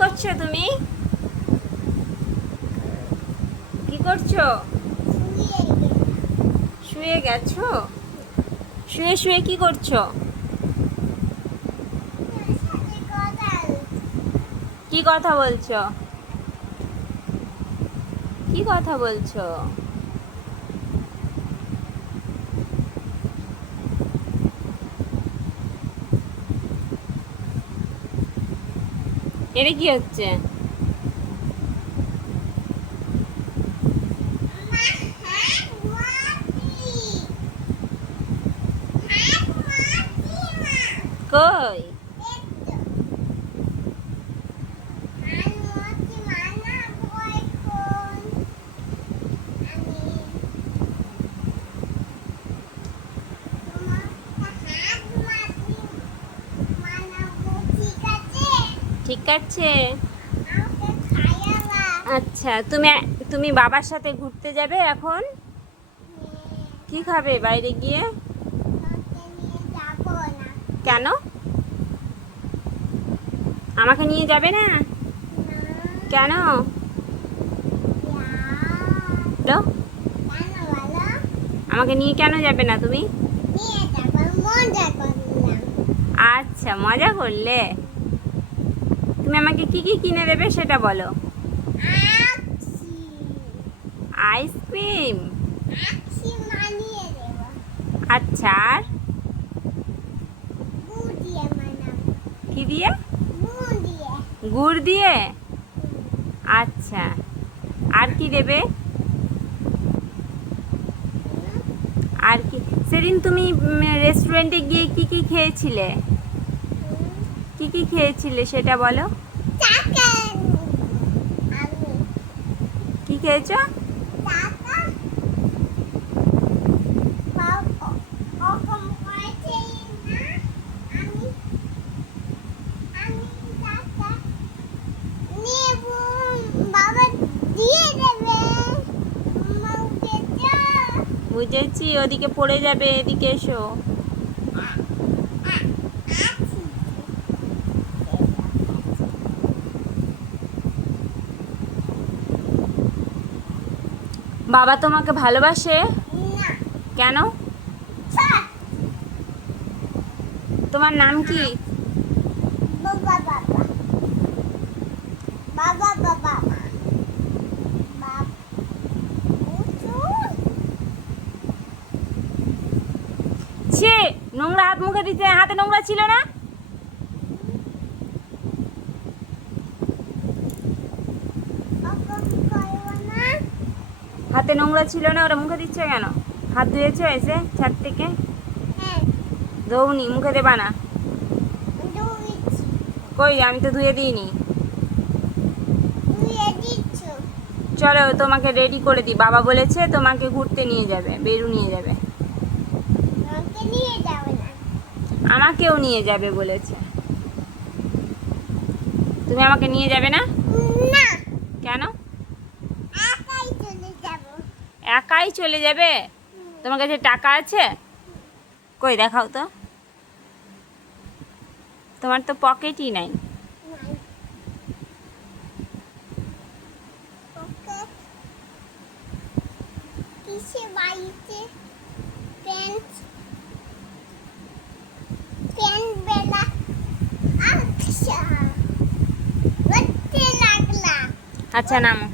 করছো তুমি? কি করছো? শুয়ে গেছো? শুয়ে শুয়ে কি করছো? কি কথা বলছো? কি কথা বলছো? এটা কি হচ্ছে? কই? ঠিক আছে। আচ্ছা, তুমি তুমি বাবার সাথে ঘুরতে যাবে এখন? কি খাবে বাইরে গিয়ে? কেন? আমাকে নিয়ে যাবে না? কেন? আমাকে নিয়ে কেন যাবে না তুমি? আচ্ছা, মজা করলে। তুমি আমাকে কি কি কিনে দেবে সেটা বলো। আইসক্রিম। আচ্ছা, আর কি দিয়ে? গুড় দিয়ে। আচ্ছা, আর কি দেবে? আর কি? সেদিন তুমি রেস্টুরেন্টে গিয়ে কি কি খেয়েছিলে? কি কি খেয়েছিলে সেটা বলো। কি খেয়েছো? বুঝেছি, ওদিকে পড়ে যাবে, এদিকে এসো। বাবা তোমাকে ভালোবাসে? কেন? তোমার নাম কি? ছি, নোংরা হাত মুখে দিতে, হাতে নোংরা ছিল না? হাতে নোংরা ছিল না, ওরা মুখে দিচ্ছে কেন? হাত ধুয়েছো এসে ছাদ থেকে? ধোউনি, মুখে দেবা না। কই, আমি তো ধুয়ে দিইনি। চলো তোমাকে রেডি করে দিই, বাবা বলেছে তোমাকে ঘুরতে নিয়ে যাবে, বেরু নিয়ে যাবে। আমাকেও নিয়ে যাবে বলেছে। তুমি আমাকে নিয়ে যাবে না? কেন? একাই চলে যাবে? তোমার কাছে টাকা আছে? কই দেখাও তো। তোমার তো পকেটই নাই। আচ্ছা, নামো।